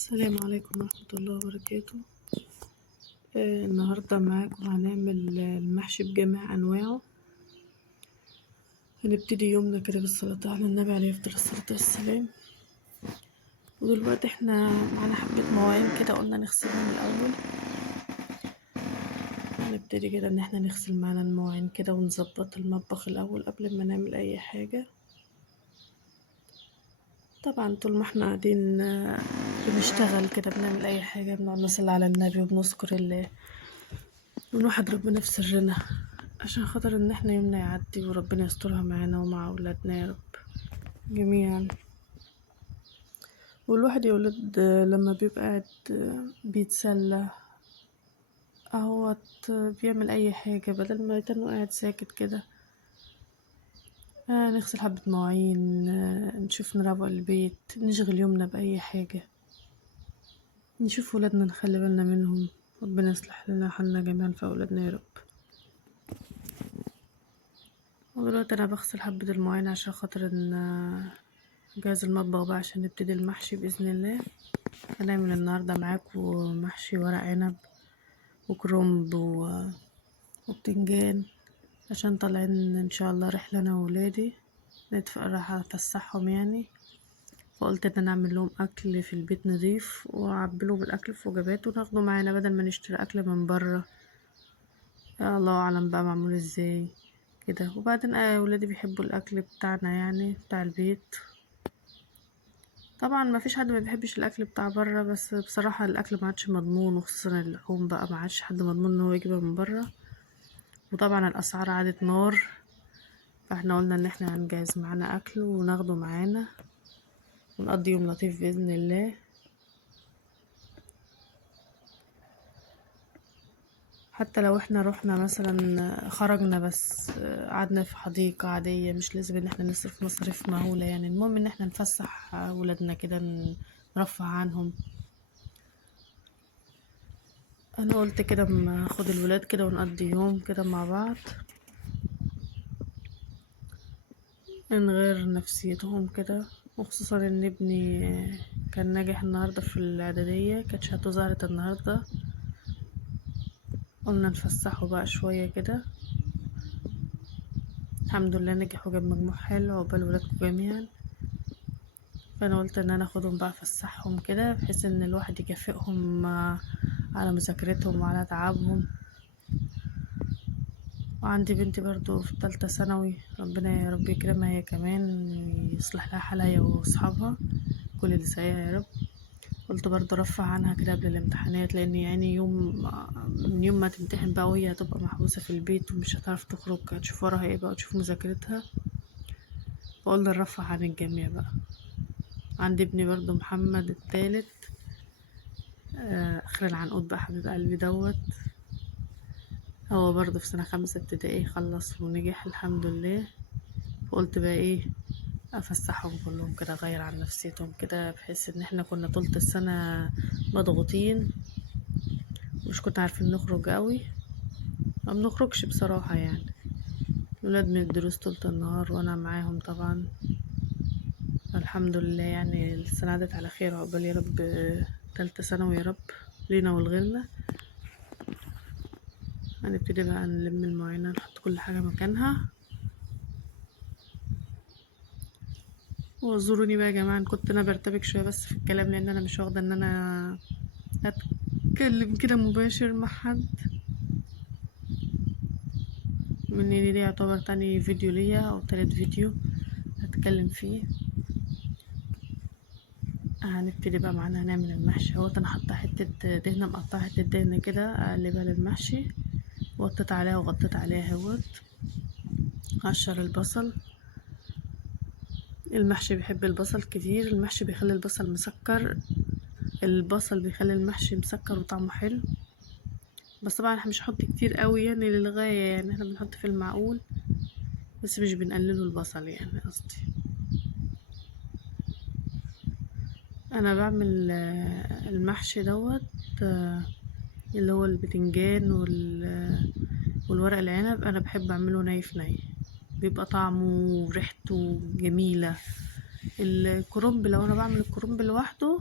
السلام عليكم ورحمة الله وبركاته. النهاردة معاكم هنعمل المحشي بجميع أنواعه. هنبتدي يومنا كده بالصلاة على النبي عليه أفضل الصلاة والسلام. ودلوقتي احنا معانا حبة مواعين كده قلنا نغسلهم الأول. هنبتدي كده إن احنا نغسل معانا المواعين كده ونظبط المطبخ الأول قبل ما نعمل أي حاجة. طبعا طول ما احنا قاعدين بنشتغل كده بنعمل أي حاجة بنقعد نصلي على النبي وبنذكر الله ونوحد ربنا في سرنا عشان خاطر ان احنا يومنا يعدي وربنا يسترها معانا ومع اولادنا يا رب جميعا. والواحد يا ولد لما بيبقى قاعد بيتسلى اهوت بيعمل اي حاجة بدل ما يتنه قاعد ساكت كده. نغسل حبة مواعين، نشوف نروق البيت، نشغل يومنا بأي حاجة، نشوف ولادنا نخلي بالنا منهم. ربنا يصلح لنا حالنا جميعا في أولادنا يا رب. ودلوقتي أنا بغسل حبة المواعين عشان خاطر ان جهاز المطبخ بقى عشان نبتدي المحشي بإذن الله. هنعمل النهاردة معاكم محشي ورق عنب وكرنب وبتنجان عشان طالعين ان شاء الله رحلة انا وولادي راح افسحهم يعني. فقلت ان انا اعمل لهم اكل في البيت نضيف واعبلهم الاكل في وجبات وناخده معانا بدل ما نشتري اكل من بره. الله اعلم بقى معمول ازاي كده. وبعدين ولادي بيحبوا الاكل بتاعنا يعني بتاع البيت. طبعا ما فيش حد ما بيحبش الاكل بتاع بره، بس بصراحه الاكل ما عادش مضمون وخصوصا اللحوم بقى ما عادش حد مضمون ان هو يجيبها من بره. وطبعا الاسعار عادت نار، فاحنا قلنا ان احنا هنجهز معانا اكل وناخده معانا ونقضي يوم لطيف باذن الله. حتى لو احنا رحنا مثلا خرجنا بس قعدنا في حديقة عادية مش لازم ان احنا نصرف مصاريف مهولة يعني. المهم ان احنا نفسح ولادنا كده نرفه عنهم. انا قلت كده اما اخد الولاد كده ونقضي يوم كده مع بعض نغير نفسيتهم كده. وخصوصا ان ابني كان ناجح النهاردة في الاعدادية، كانت شهادته ظهرت النهاردة. قلنا نفسحه بقى شوية كده. الحمد لله نجح وجاب مجموع حلو عقبال ولادكم جميعا. فانا قلت ان انا اخدهم بقى افسحهم كده بحيث ان الواحد يكافئهم على مذاكرتهم وعلى تعبهم. وعندي بنتي برضو في تالتة ثانوي، ربنا يا رب يكرمها هي كمان ويصلح لها حالها هي واصحابها كل اللي سايها يا رب. قلت برضو ارفه عنها كده قبل الامتحانات لان يعني من يوم ما تمتحن بقى وهي هتبقى محبوسة في البيت ومش هتعرف تخرج، هتشوف وراها ايه بقى وتشوف مذاكرتها. فقلنا نرفه عن الجميع بقى. عندي ابني برضو محمد الثالث اخر العنقود بقى حبيب قلبي دوت. هو برضه في سنة 5 ابتدائي خلص ونجح الحمد لله. فقلت بقى ايه افسحهم كلهم كده اغير عن نفسيتهم كده بحيث ان احنا كنا طول السنة مضغوطين مش كنا عارفين نخرج قوي. ما بنخرجش بصراحة يعني. الولاد من الدروس طول النهار وانا معاهم طبعا. الحمد لله يعني السنة عدت على خير عقبال يا رب تالتة ثانوي يا رب لينا ولغيرنا. هنبتدي بقى نلم المواعين نحط كل حاجة مكانها. واعذروني بقى يا جماعة كنت انا برتبك شوية بس في الكلام لان انا مش واخدة ان انا اتكلم كده مباشر مع حد. من دي يعتبر تاني فيديو ليا او تالت فيديو هتكلم فيه. هنبتدي بقى معانا هنعمل المحشي اهوت. انا حاطه حته دهنه مقطعه حته دهنه كده اقلبها للمحشي وغطيت عليها وغطيت عليها اهوت. هقشر البصل. المحشي بيحب البصل كتير، المحشي بيخلي البصل مسكر. البصل بيخلي المحشي مسكر وطعمه حلو. بس طبعا احنا مش هنحط كتير قوي يعني للغاية، يعني احنا بنحط في المعقول بس مش بنقلله البصل يعني قصدي. انا بعمل المحشي دوت اللي هو البتنجان والورق العنب. انا بحب اعمله ني في ني بيبقى طعمه وريحته جميلة. الكرنب لو انا بعمل الكرنب لوحده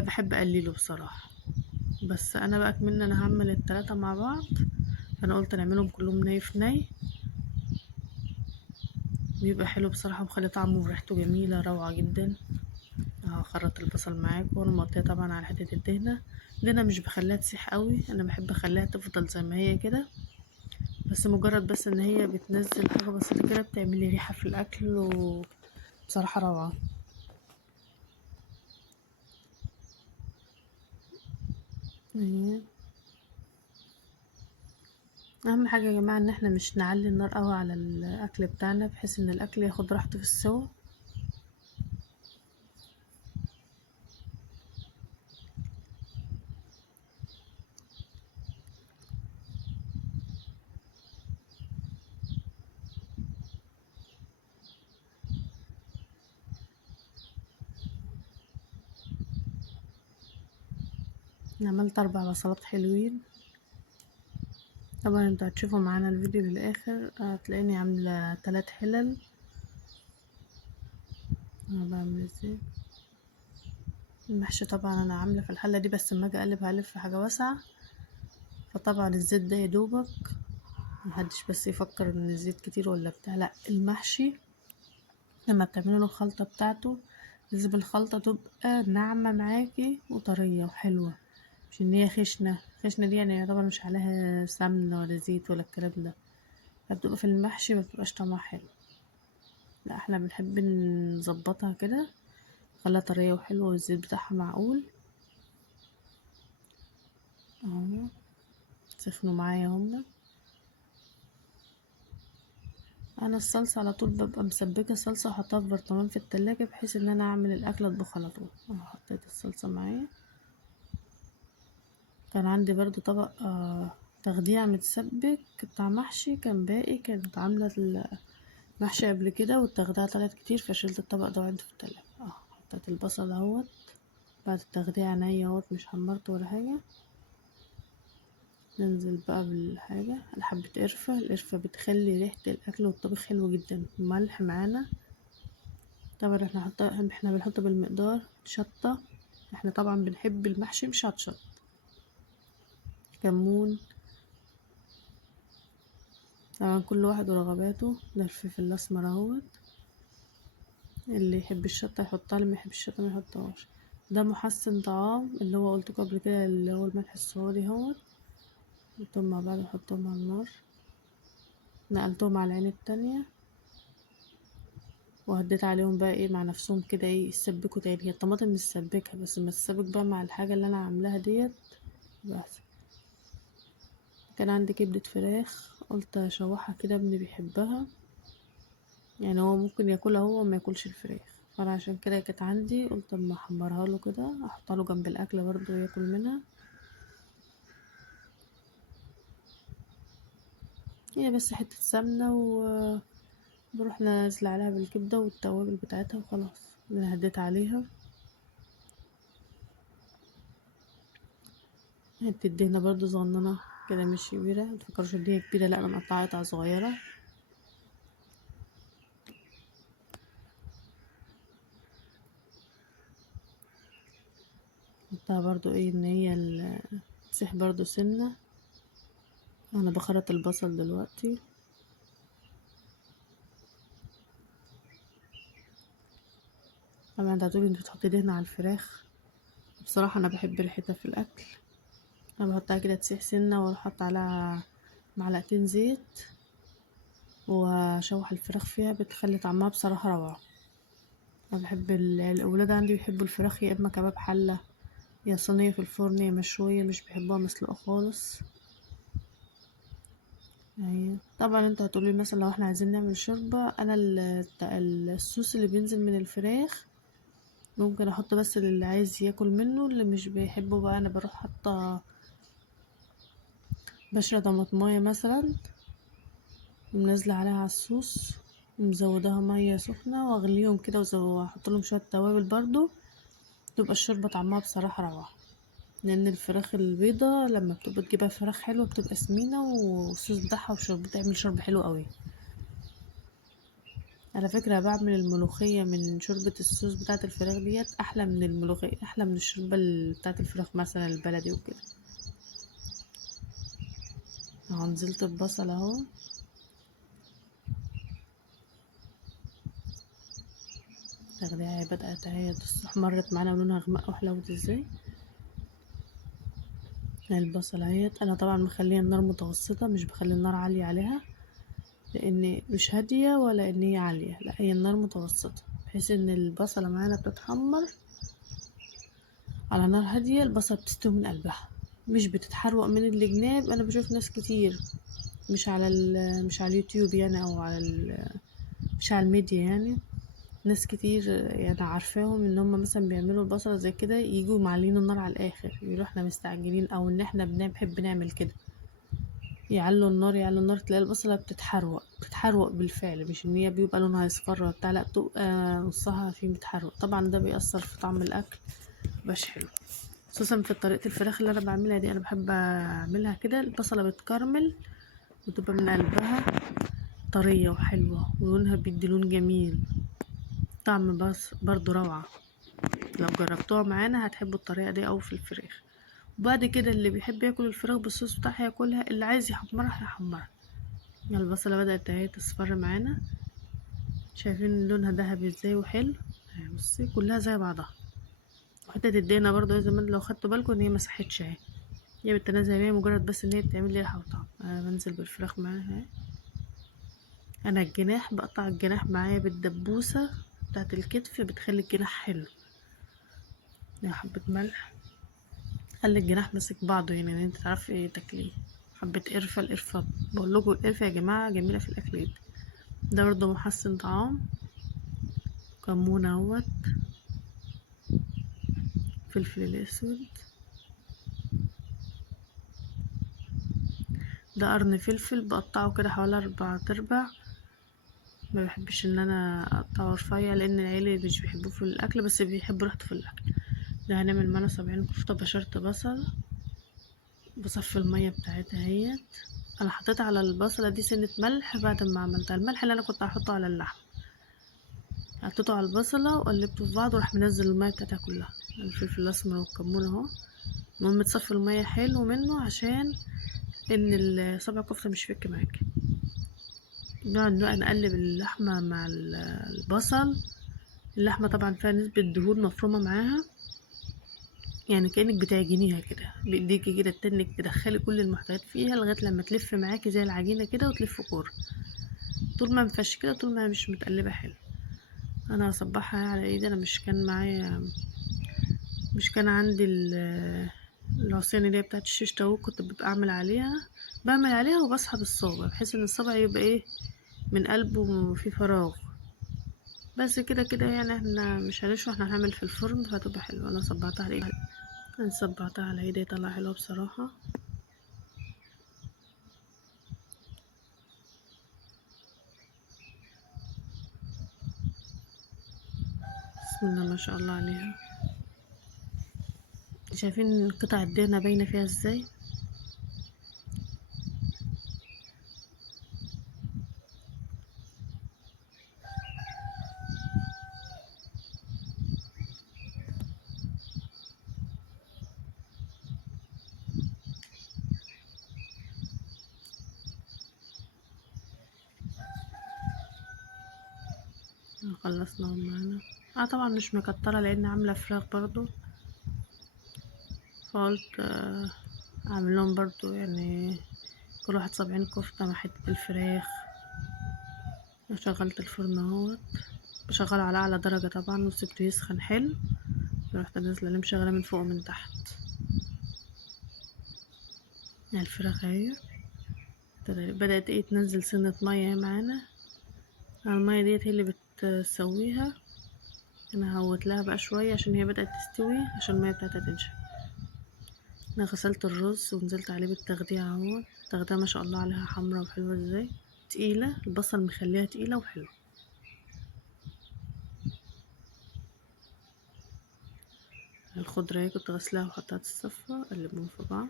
بحب اقلله بصراحة. بس انا بقى كمان انا هعمل التلاتة مع بعض، فانا قلت نعملهم كلهم ني في ني، بيبقى حلو بصراحة وبخلي طعمه وريحته جميلة روعة جدا. هخرط البصل معاكم وانا مغطيه طبعا على حته الدهنه مش بخليها تسيح قوي، انا بحب اخليها تفضل زي ما هي كده، بس مجرد بس ان هي بتنزل حاجه بسيطه كده بتعملي ريحه في الاكل وبصراحه روعه. أهي. اهم حاجه يا جماعه ان احنا مش نعلي النار قوي على الاكل بتاعنا بحيث ان الاكل ياخد راحته في السوا. عملت 4 بصلات حلوين. طبعا انتوا هتشوفوا معانا الفيديو للاخر، هتلاقيني عامله 3 حلل. انا بعمل ازاي المحشي؟ طبعا انا عامله في الحله دي، بس اما اجي اقلب هلف في حاجه واسعه، فطبعا الزيت ده يدوبك. محدش بس يفكر ان الزيت كتير ولا بتاع، لا المحشي لما بتعملوا له الخلطه بتاعته لازم الخلطه تبقى ناعمه معاكي وطريه وحلوه، مش ان هي خشنه دي يعني طبعا مش عليها سمنه ولا زيت ولا الكلام ده، فبتبقى في المحشي مبتبقاش طعمها حلو. لا احنا بنحب نظبطها كده، خليها طريه وحلوه والزيت بتاعها معقول. اهو سخنوا معايا هما. انا الصلصه على طول ببقى مسبكه صلصه واحطها في برطمان في التلاجة بحيث ان انا اعمل الاكل اطبخ على طول. اهو حطيت الصلصه معايا. كان عندي برضو طبق تخديع متسبك بتاع محشي كان باقي، كانت عامله المحشي قبل كده والتخديع طلعت كتير فشلت الطبق ده وعندي في التلاجة. اهو حطيت البصل اهوت بعد التخديع ني اهوت مش حمرته ولا حاجه. ننزل بقى بالحاجه على حبه قرفه، القرفه بتخلي ريحه الاكل والطبخ حلو جدا. ملح معانا طبعا احنا بنحط بالمقدار. شطة احنا طبعا بنحب المحشي مشطشط. كمون طبعا كل واحد ورغباته. ده الفلفل الاسمر اهوت، اللي يحب الشطة يحطها، اللي ما يحب الشطة ما يحطهاش. ده محسن طعام اللي هو قلتلكوا قبل كده اللي هو الملح الصغير اهوت. حطهم مع بعض وحطهم على النار، نقلتهم على العين التانية وهديت عليهم بقى ايه مع نفسهم كده ايه يسبكوا تاني. هي الطماطم مش سبكها بس ما تسبك بقى مع الحاجة اللي انا عاملاها ديت بس. كان عندي كبدة فراخ قلت اشوحها كده، ابني بيحبها يعني هو ممكن ياكلها هو وما ياكلش الفراخ، فانا عشان كده كانت عندي قلت اما احمرها له كده احطها له جنب الاكل برضه ياكل منها. هي بس حتة سمنة وبروح نازلة عليها بالكبدة والتوابل بتاعتها وخلاص. انا هديت عليها حتة دهنة برضه صغننة كده مش كبيرة، متفكرش ان هي كبيرة، لا انا مقطعها قطع صغيرة. حطها برضه ايه ان هي تسيح برضه سنة. انا بخرط البصل دلوقتي. طبعا انت هتقولي انت بتحطي دهنة على الفراخ، بصراحة انا بحب ريحتها في الاكل. انا بحطها كده تسيح سنة واحط عليها معلقتين زيت واشوح الفراخ فيها بتخلي طعمها بصراحة روعة. انا بحب الاولاد عندي بيحبوا الفراخ يا اما كباب حلة يا صينية في الفرن يا مشوية، مش بيحبوها مسلوقة خالص. يعني طبعا انتوا هتقولي مثلا لو احنا عايزين نعمل شوربة، انا الصوص اللي بينزل من الفراخ ممكن احط بس للي عايز ياكل منه، اللي مش بيحبه بقى انا بروح حاطه بشرة طماطمايه مثلا ومنزله عليها على الصوص ومزوداها ميه سخنه واغليهم كده واحط لهم شويه توابل برضو، تبقى الشوربه طعمها بصراحه روعه. لان الفراخ البيضة لما بتبقى تجيبها فراخ حلوه بتبقى سمينه والصوص بتاعها وشوربة تعمل شوربه حلوه قوي. على فكرة بعمل الملوخية من شوربة الصوص بتاعة الفراخ ديت احلى من الملوخية، احلى من الشوربة بتاعة الفراخ مثلا البلدي وكده. اهو نزلت البصل اهو. تاخديها هي بدأت اهي احمرت معانا ولونها غمق وحلوت ازاي. البصل اهيت انا طبعا مخليه النار متوسطة، مش بخلي النار عالية عليها، لان مش هادية ولا ان هي عالية، لا هي النار متوسطة، بحيث ان البصلة معانا بتتحمر على نار هادية. البصلة بتستوي من قلبها، مش بتتحروق من الجناب. انا بشوف ناس كتير، مش على اليوتيوب يعني، او على مش على الميديا يعني، ناس كتير يعني عارفاهم ان هم مثلا بيعملوا البصلة زي كده، يجوا معلين النار على الاخر، يقولوا احنا مستعجلين، او ان احنا بنحب نعمل كده، يعلوا النار تلاقي البصلة بتتحروق بالفعل، مش ان هي بيبقى لونها يصفر ولا بتاع، لا بتبقى نصها فيه متحروق. طبعا ده بيأثر في طعم الاكل، مبقاش حلو. خصوصا في طريقة الفراخ اللي انا بعملها دي، انا بحب اعملها كده، البصلة بتكرمل وتبقى من قلبها طرية وحلوة، ولونها بيدي لون جميل، طعم بس برضو روعة. لو جربتوها معانا هتحبوا الطريقة دي أوي في الفراخ. وبعد كده اللي بيحب ياكل الفراخ بالصوص بتاعها ياكلها، اللي عايز يحمرها يحمرها. البصلة بدأت اهي تصفر معانا، شايفين لونها ذهبي ازاي وحلو اهي. بصي كلها زي بعضها، وحتة الدهنة برضو زي ما لو خدتوا بالكم ان هي مسحتش اهي، هي بالتنازل، هي مجرد بس ان هي بتعمل لي ريحة وطعم. انا بنزل بالفراخ معاها اهي. انا الجناح بقطع الجناح معايا بالدبوسة بتاعت الكتف، بتخلي الجناح حلو. يا حبة ملح، خلي الجناح ماسك بعضه يعني، ان انت تعرفي ايه تاكليه. حبة قرفة، القرفة بقول لكم القرفة يا جماعة جميلة في الاكل. ده برضه محسن طعام. كمون اهوت، فلفل الاسود، ده قرن فلفل بقطعه كده حوالي 4 ارباع. ما بحبش ان انا اقطعه رفيع، لان العيلة مش بيحبوه في الاكل، بس بيحبوا ريحته في الاكل. ده هنعمل معانا 70 كفتة بشرت بصل. بصفي المية بتاعتها اهيت. انا حطيت على البصلة دي سنة ملح بعد ما عملتها، الملح اللي انا كنت هحطه على اللحم حطيته على البصلة وقلبته في بعض، وراح منزل المية بتاعتها كلها، الفلفل الاسمر والكمون اهو. المهم تصفي المية حلو منه، عشان ان صبع الكفتة مش فك معاك. نقعد بقى نقلب اللحمة مع البصل. اللحمة طبعا فيها نسبة دهون مفرومة معاها، يعني كأنك بتعجنيها كده بإيديكي كده، تنك تدخلي كل المحتويات فيها لغاية لما تلف معاكي زي العجينة كده، وتلف كورة. طول ما مفشكلة، طول ما مش متقلبة حلو. انا هصبحها على ايدي، انا مش كان عندي العصيان اللي هي بتاعت الشيش طاووق، كنت ببقى بعمل عليها وبسحب الصابع، بحيث ان الصابع يبقى ايه من قلبه في فراغ. بس كده كده يعني احنا مش هنشوي، احنا هنعمل في الفرن، فهتبقى حلوه. انا صبعتها على ايدي، طلع حلوه بصراحه. بسم الله ما شاء الله عليها. شايفين قطع الدهنه باينه فيها ازاي. خلصناهم معانا. طبعا مش مكتره، لان عامله فراخ برضو، فقلت اعمل لهم برضو يعني كل واحد 70 كفتة مع حتة الفراخ. شغلت الفرن اهوت، بشغله على اعلى درجة طبعا، وسبته يسخن حلو. رحت نازلة اللي مشغلة من فوق ومن تحت. يعني الفراخ اهي بدأت ايه تنزل سنة مية معانا. المية ديت هي اللي بتسويها. انا هوت لها بقى شوية عشان هي بدأت تستوي، عشان المية بتاعتها تنشف. انا غسلت الرز ونزلت عليه بالتغذية اهوت. التغذية ما شاء الله عليها حمرا وحلوة ازاي، تقيلة، البصل مخليها تقيلة وحلوة. الخضرة اهي كنت غسلاها وحطها تتصفى، اقلبهم في بعض.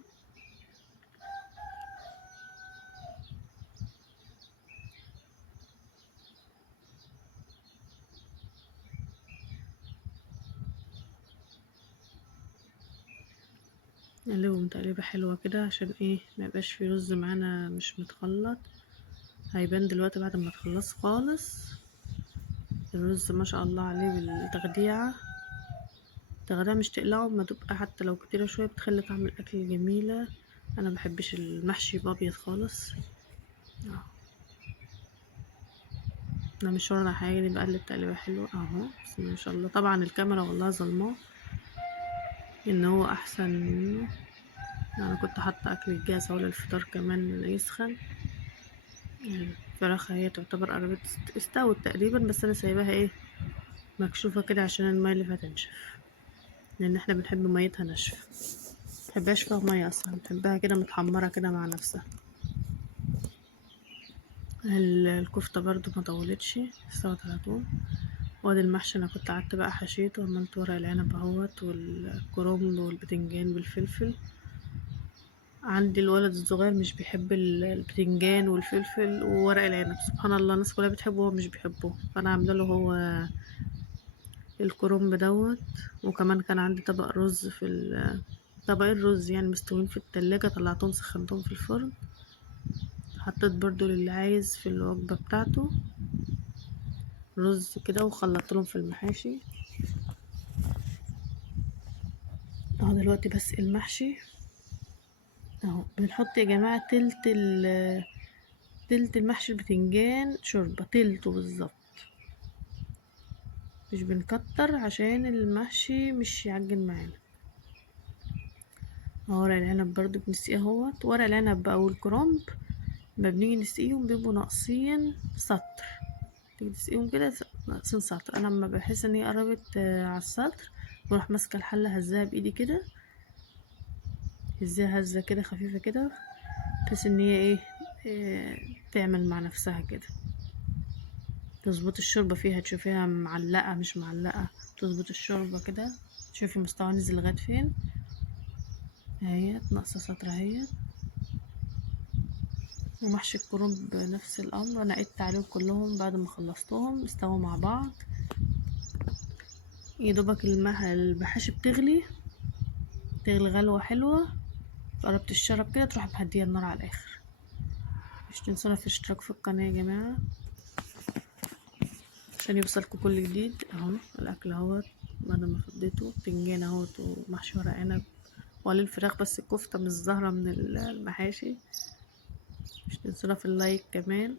نقلبهم تقليبة حلوة كده عشان ايه ميبقاش في رز معانا مش متخلط. هيبان دلوقتي بعد ما تخلص خالص الرز ما شاء الله عليه بالتخديعة. التخديعة مش تقلعه، ما تبقى حتى لو كتيرة شوية بتخلي طعم الأكل جميلة. أنا مبحبش المحشي يبقى أبيض خالص. أنا مش ورا حاجة، دي بقلب تقليبة حلوة اهو بسم الله ما شاء الله. طبعا الكاميرا والله ظلماه ان هو احسن منه. انا كنت حاطه اكل جاهز اهو للفطار كمان يسخن. الفراخ هي تعتبر قربت استوت تقريبا، بس انا سايباها ايه مكشوفه كده عشان الميه اللي فيها تنشف، لان احنا بنحب ميتها ناشفه، مبحبهاش فيها ميه اصلا، بنحبها كده متحمره كده مع نفسها. الكفته برضو ما طولتش، استوت على طول. وادي المحشي انا كنت قعدت بقى حشيته وعملت ورق العنب اهوت والكرنب والبتنجان بالفلفل. عندي الولد الصغير مش بيحب البتنجان والفلفل وورق العنب، سبحان الله الناس كلها بتحبه وهو مش بيحبه، فانا عامله له هو الكرنب دوت. وكمان كان عندي طبق رز طبقين رز يعني مستوين في التلاجة، طلعتهم سخنتهم في الفرن. حطيت برضو للي عايز في الوجبة بتاعته رز كده وخلطت لهم في المحاشي. اهو دلوقتي بس المحشي اهو بنحط يا جماعة تلت المحشي البتنجان شوربة، تلته بالظبط، مش بنكتر عشان المحشي مش يعجن معانا. ورق العنب برضو بنسقيه اهوت. ورق العنب بقى والكرنب ما بنيجي نسقيهم بيبقوا ناقصين سطر، تيجي تسقيهم كده ناقصين سطر. انا لما بحس ان هي قربت على السطر بروح ماسكه الحله هزاها بايدي كده، هزاها هزه كده خفيفه كده بحيث ان هي تعمل مع نفسها كده، تظبط الشوربه فيها، تشوفيها معلقه مش معلقه، تظبط الشوربه كده تشوفي مستوى نزل لغايه فين. اهيت ناقصه سطر اهيت. ومحشي الكرنب نفس الامر، انا قدت عليهم كلهم بعد ما خلصتهم استووا مع بعض. يا دوبك المحاشي بتغلي غلوه حلوه، قربت الشرب كده تروح مهديه النار على الاخر. مش تنسونا في الاشتراك في القناه يا جماعه عشان يوصلكوا كل جديد. اهو الاكل اهوت بعد ما فضيته بتنجان اهوت ومحشي ورق عنب وعليه الفراخ، بس الكفته مش ظاهره من المحاشي. مش تنسونا في اللايك كمان.